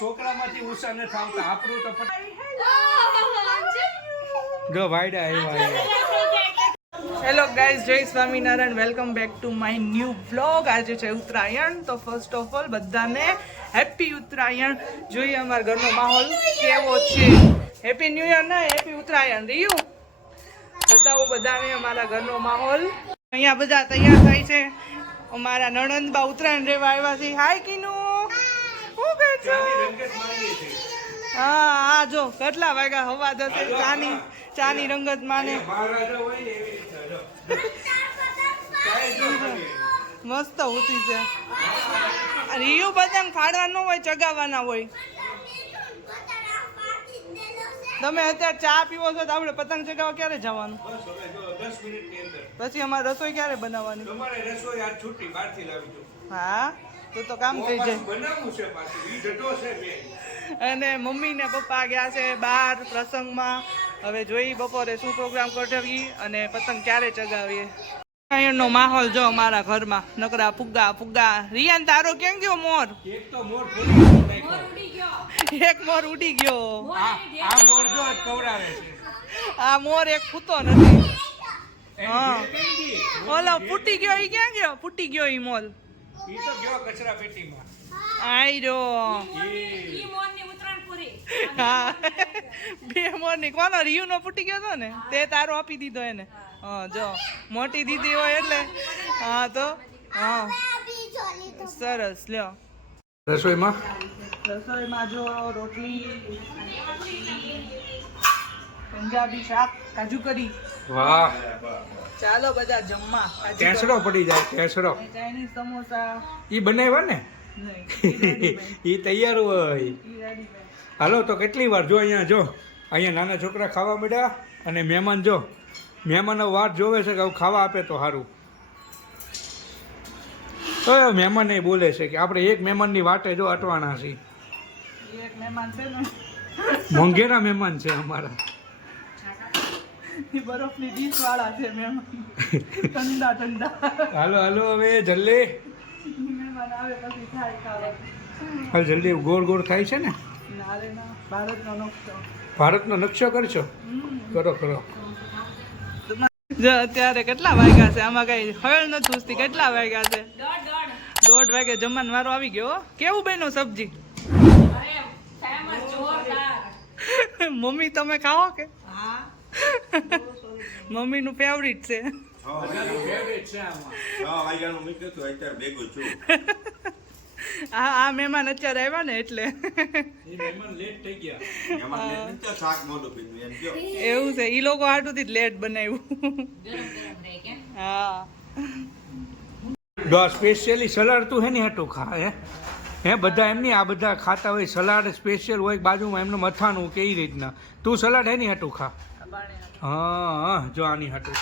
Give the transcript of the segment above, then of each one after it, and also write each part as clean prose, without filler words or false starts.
છોકરામાંથી ઉષા ન થાવતા આપણું તો જો વાયડા આવ્યા. હેલો ગાઈઝ, જય Swaminarayan, welcome back to my new vlog. આજે છે ઉત્તરાયણ, તો ફર્સ્ટ ઓફ ઓલ બધાને હેપી ઉત્તરાયણ. જોઈએ અમારા ઘરનો માહોલ કેવો છે. હેપી ન્યૂ યર ના હેપી ઉત્તરાયણ. રીયું બતાવું બધાને અમારા ઘરનો માહોલ. અહીંયા બધા તૈયાર થાય છે. અમારા નણંદબા ઉત્તરાયણ રેવા આવ્યા છે. હાય કીનુ, શું કહે છો? હા હા, જો કેટલા વાગ્યા હવા દસે ચાની રંગત માને મસ્ત ઉતી છે. રીયુ પતંગ ફાડવા ન હોય, ચગાવવાના હોય. તમે અત્યારે ચા પીવો છો તો આપણે પતંગ ચગાવવા ક્યારે જવાનું? પછી અમારે રસોઈ ક્યારે બનાવવાની? હા, તો કામ થઈ જાય. અને મમ્મી ને પપ્પા ગયા છે બહાર પ્રસંગમાં. હવે જોઈ બપોરે શું પ્રોગ્રામ ગોઠવીએ અને પતંગ ક્યારે ચગાવીએ. નો માહોલ જો અમારા ઘરમાં, નકરા ફુગ્ગા ફુગ્ગા. રિયાન તારો કેમ ગયો મોર? એક મોર ઉડી ગયો. આ મોર એક ફૂતો નથી. હા, ઓલો ફૂટી ગયો. ઈ ક્યાં ગયો? ફૂટી ગયો ઈ મોર. ઈ તો ગયો કચરા પેટીમાં. આયરો હા, બે મોરની. કોનો? રિયુ નો ફૂટી ગયો હતો ને, તે તારો આપી દીધો એને. હા, જો મોટી દીદી હોય એટલે. હા તો હા, સરસ. લ્યો રસોઈમાં જો રોટલી, પંજાબી શાક, કાજુ કરી. વાહ, ચાલો બધા જમવા. ટેસડો પડી જાય. ટેસડો ચાઇનીઝ સમોસા ઈ બનાવ્યા ને? ઈ તૈયાર હોય. હાલો તો કેટલી વાર જો અહીંયા નાના છોકરા ખાવા મળ્યા અને મહેમાન જો મહેમાનો વાત જોવે છે કે ખાવા આપે તો સારું. તો મહેમાન એ બોલે છે કે આપણે એક મહેમાનની વાટે જો અટવાના છીએ. એક મહેમાન છે ને, મોંઘેરા મહેમાન છે અમારા. બરફની ડીશ વાળા છે મહેમાન, ઠંડા ઠંડા. હાલો હવે જલ્દી મહેમાન આવે પછી થાય ખાવા. હાલ જલ્દી. ગોળ ગોળ થાય છે ને? ભારતનો નકશો કરશો? કરો. જો અત્યારે કેટલા વાગ્યા છે? આમાં કઈ હળ નથી પૂછતી. કેટલા વાગ્યા છે? 1:30 વાગે. જમવાનો વારો આવી ગયો. કેવું બન્યું સબ્જી? મમ્મી તમે ખાઓ કે? મમ્મી નું ફેવરિટ છે. આ મહેમાન અત્યારે આવ્યા ને એટલે એવું છે. ઈ લોકો હાટુથી જ લેટ બનાવ્યું. હા, સ્પેશિયલી સલાડ તું હે ને હાટું ખા હે બધા એમની. આ બધા ખાતા હોય સલાડ સ્પેશિયલ હોય બાજુમાં એમનું મથાનું કે એ રીતના. તું સલાડ હે ની હાટું ખા. હા, જો આની હાટું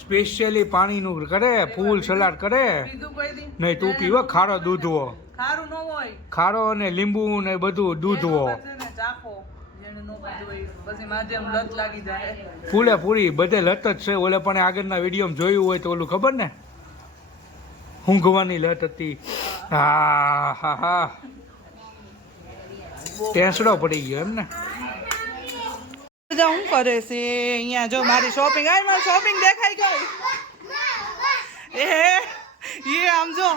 સ્પેશિયલી પાણીનું કરે, ફૂલ સલાડ કરે. નહીં તું પીવો ખારો દૂધવો. ખારું ન હોય, ખારો અને લીંબુ ને બધું દૂધવો. પૂરેપૂરી બધે લત જ છે. ઓલે પણ આગળના વિડીયોમાં જોયું હોય તો ઓલું ખબર ને, ઊંઘવાની લત હતી. હા, ટેસડો પડી ગયો એમ ને. શું કરે છે અહીંયા? જો મારી શોપિંગ. આ મારી શોપિંગ દેખાઈ ગઈ. એ આમ જો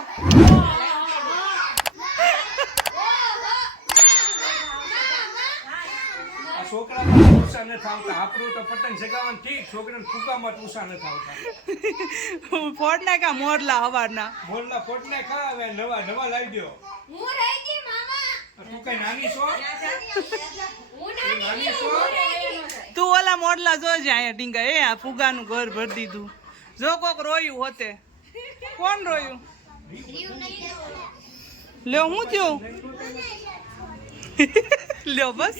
છોકરામાં ઉષા ન થાવતા આપણું તો પતંગ ચગાવવાનું ઠીક. છોકરાને ફૂકામાં ઉષા ન થાવતા. ફોડ નાખા મોરલા હવારના. મોરલા ફોડ નાખા. હવે નવા લાવી દો. તું કઈ નાની છો? તું ઓલા મોડલા જોજે અહીંયા ટીંગા. આ ફુગાનું ઘર ભરી દીધું. જો કોક રોયું હોતે. કોણ રોયું? લ્યો હું થયું? લ્યો બસ.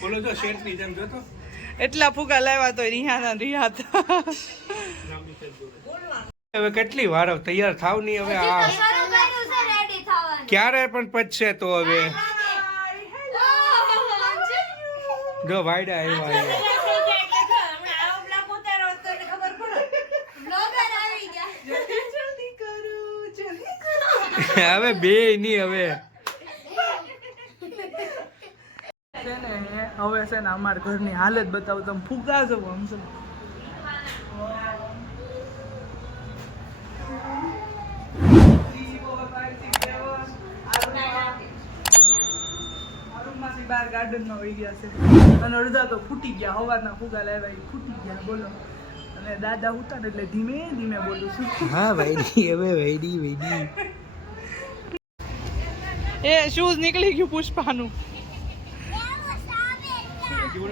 બોલો તો શેઠની જેમ જોતો એટલા ફુગા લાવ્યા તો રિહાત. હવે કેટલી વાર તૈયાર થાવ નહીં. હવે આ ક્યારે પણ પચશે તો હવે જો વાયડા આવ્યા. હવે બે નહીં હવે છે ને હવે છે ને અમારા ઘરની હાલત બતાવું તમે ફૂગા છો સમજો બાર ગાર્ડનમાં વહી ગયા છે અને અડધા તો ફૂટી ગયા હવારના ફુગા લાવ્યા એ ફૂટી ગયા બોલો અને દાદા ઉતાર એટલે ધીમે ધીમે બોલું છું હા ભાઈ હવે વૈડી એ શૂઝ નીકળી ગયું પુષ્પાનું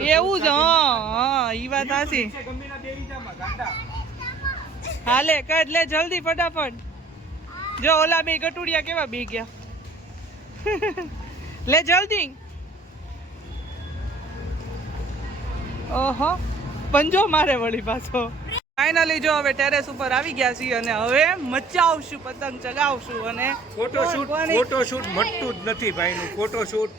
એવું જ હા ઈ વાત હાસી હાલે કર લે જલ્દી ફટાફટ જો ઓલા બે ગટુડિયા કેવા બે ગયા લે જલ્દી ઓહો પંજો મારે વળી પાછો ફાઇનલી જો હવે ટેરેસ ઉપર આવી ગયા છીએ અને હવે મચાવશું પતંગ ચગાવશું અને ફોટોશૂટ મટતું જ નથી ભાઈ નું ફોટોશૂટ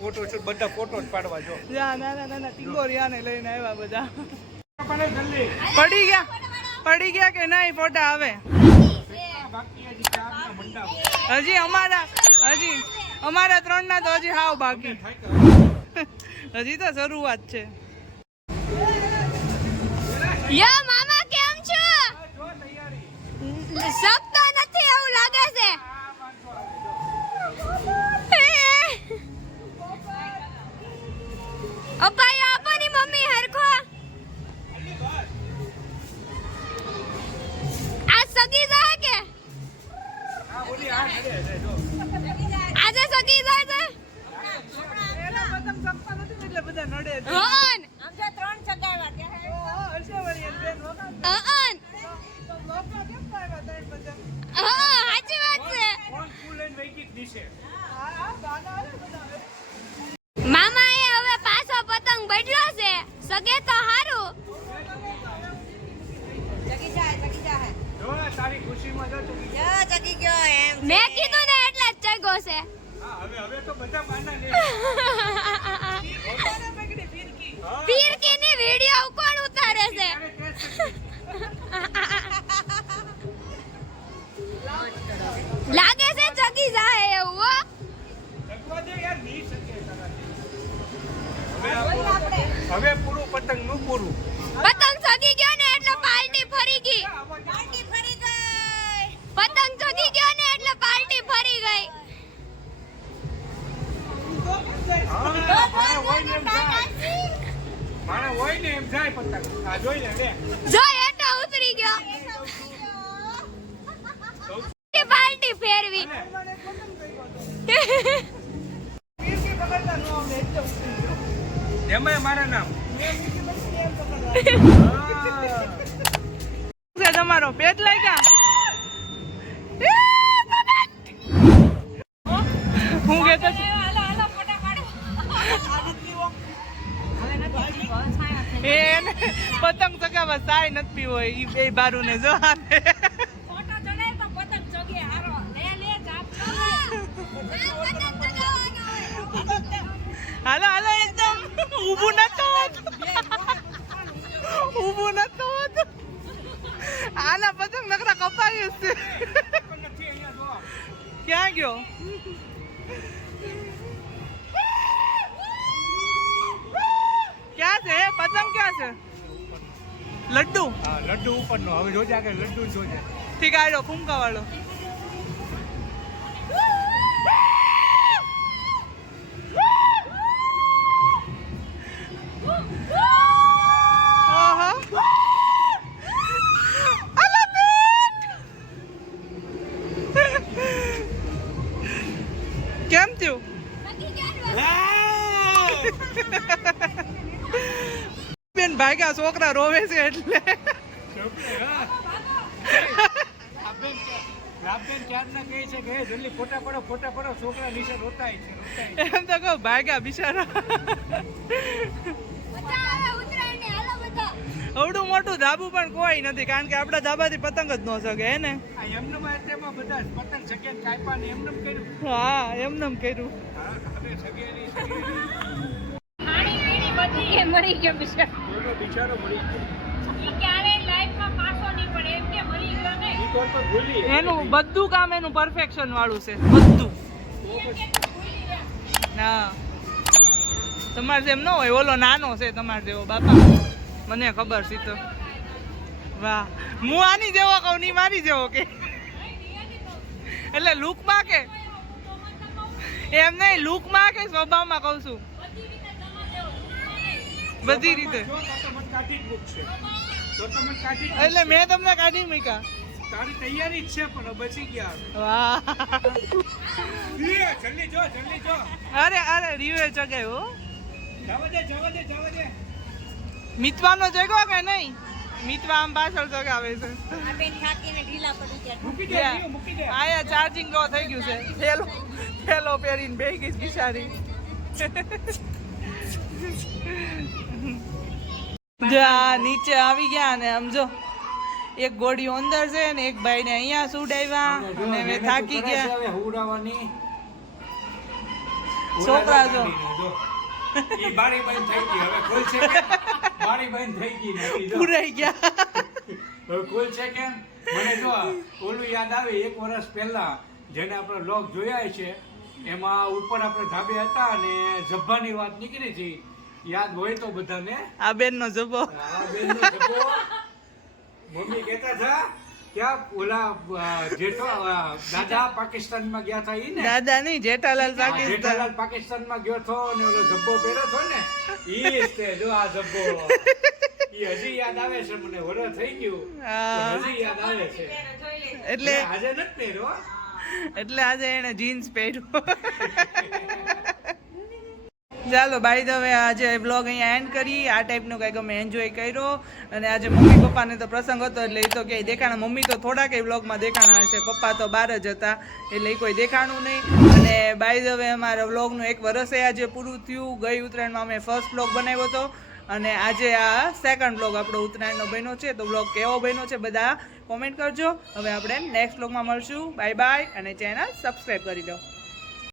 બધા ફોટો જ પાડવા જો ના ટીંગોરિયા ને લઈને આવ્યા બધા પડી ગયા કે નહીં ફોટા આવે હજી અમારા 3 ના તો હજી હાવ બાકી હજી તો શરૂઆત છે યો મામા કેમ છો સબ તો નથી એવું લાગે છે અપાયો આપની મમ્મી હરખો આ સગી જાય કે આજે સગી જાય છે એટલે બધા નડે હન આમ તો 3 ચગાવ્યા ત્યાં સાચી વાત છે મામા એ હવે પાછો પતંગ બદલ્યો છે સગે તો હારું જગી જાય જો તારી ખુશીમાં જો તું જગી ગયો એમ મેં કીધું ને એટલે જ ચગ્યો છે હવે તો બધા બાના લે ફિરકી ની વિડિયો કોણ ઉતારે છે લાગે છે જગી જાય એવું હો લગવા દે યાર નહીં શકે તારાથી હવે પૂરું પતંગ નું પૂરું પતંગ જગી ગયો ને એટલે પાર્ટી ફરી ગઈ પતંગ જગી ગયો ને એટલે પાર્ટી ફરી ગઈ મારા હોય ને એમ જાય પતંગ આ જોઈ લે જો એટો ઉતરી ગયો પાર્ટી ફેરવી એમાં મારા નામ તમારો પેટ લાગ્યા હું કેતો એને પતંગ ચગાવવા સાય નથી પીવો ઈ બે બારું ને જો ફોટો ચડે તો પતંગ ચગે હારો લે જાપ હાલો એકદમ ઊભું નતો આના પતંગ નકરા કપાઈ છે ક્યાં ગયો ક્યાં છે પતંગ ક્યાં છે લડ્ડુ હા લડ્ડુ ઉપરનો હવે જોજે આગળ લડ્ડુ જોજે ઠીક આડો ફૂંકા વાળો કેમ થયું બેન ભાગ્યા છોકરા રોવે છે એટલે એમ તો કહું ભાગ્યા બિચારા અવડું મોટું ધાબુ પણ કોઈ નથી કારણ કે આપડા ધાબાથી પતંગ જ ન શકે હે ને હા એમનેમ કર્યું મરી ગયો બિચારો બિચારો મળી ગયો ઈ ક્યારેય લાઈફમાં પાછો નહીં પડે એમ કે મરી ગયો નહીં ઈ તો ભૂલી એનું બધું કામ એનું પરફેક્શન વાળું છે બધું. ના તમારે જેમ ન હોય, ઓલો નાનો છે તમારે જેવો બાપા, મને ખબર છે તો. વાહ, હું આની જેવો કહું ની મારી જેવો કે એટલે લુકમાં કે એમ નહીં, લુકમાં કે સ્વભાવમાં કહું છું, બધી રીતે. જો તો મને કાઢી જ મૂકશે તો તમે કાઢી જ એટલે મૂકશે. મેં તમને કાઢી મૂક્યા. તારી તૈયારી જ છે પણ બચી ગયા વાહ, જલ્દી જો અરે અરે રીવે ચગાવ્યો. જવા દે મિતવાનો જગ્યો કે નહીં? મિતવા આમ પાછળ ચગાવે છે. આ બેન થાકીને ઢીલા પડી ગયા મૂકી દે રીયો, મૂકી દે આયા ચાર્જિંગ લો થઈ ગયું છે. થેલો પહેરીને બેહી ગઈ છે બિચારી. જા નીચે આવી ગયા ને આમ જો એક ગોળીઓ અંદર છે ને એક ભાઈ ને અહીંયા સુડાવ્યા અને હવે થાકી ગયા. હવે હુડાવાની છોકરા જો. ઈ બારી બંધ થઈ ગઈ હવે ખોલશે કેમ? બારી બંધ થઈ ગઈ નથી જો પુરાઈ ગયા. હવે ખોલશે કેમ? મને જો ઓલું યાદ આવે 1 વર્ષ પહેલા જેને આપણે લોક જોયા છે એમાં ઉપર આપણે ધાબે હતા અને જબ્બાની વાત નીકળી હતી, યાદ હોય તો બધાને. આ બેન નો જબો. આ બેનનો જબ્બો મમ્મી કહેતા હતા ક્યાં ઓલા જેઠો દાદા પાકિસ્તાનમાં ગયા હતા ઈ ને દાદા નહીં, જેઠાલાલ પાકિસ્તાન. જેઠાલાલ પાકિસ્તાનમાં ગયો તો ને ઓલો જબ્બો પહેર્યો તો ને ઈ જ તે જો આ જબ્બો ઈ હજી યાદ આવે છે મને, વરસ થઈ ગયું હા. પણ હજી યાદ આવે છે. એટલે આજે નથી પહેર્યો હો. એટલે આજે એને જીન્સ પહેર્યું. ચાલો બાય ધ વે આજે બ્લોગ અહીંયા એન્ડ કરી. આ ટાઈપનો કંઈક અમે એન્જોય કર્યો અને આજે મમ્મી પપ્પાને તો પ્રસંગ હતો એટલે એ તો ક્યાંય દેખાણા. મમ્મી તો થોડાક બ્લોગમાં દેખાણા હશે, પપ્પા તો બહાર જ હતા એટલે એ કોઈ દેખાણું નહીં. અને બાય ધ વે અમારા બ્લોગનું 1 વર્ષે આજે પૂરું થયું. ગઈ ઉત્તરાયણમાં અમે ફર્સ્ટ બ્લોગ બનાવ્યો હતો અને આજે આ સેકન્ડ બ્લોગ આપણો ઉત્તરાયણનો બન્યો છે. તો બ્લોગ કેવો બન્યો છે બધા કોમેન્ટ કરજો. હવે આપણે નેક્સ્ટ બ્લોગમાં મળશું. બાય બાય અને ચેનલ સબસ્ક્રાઈબ કરી દો.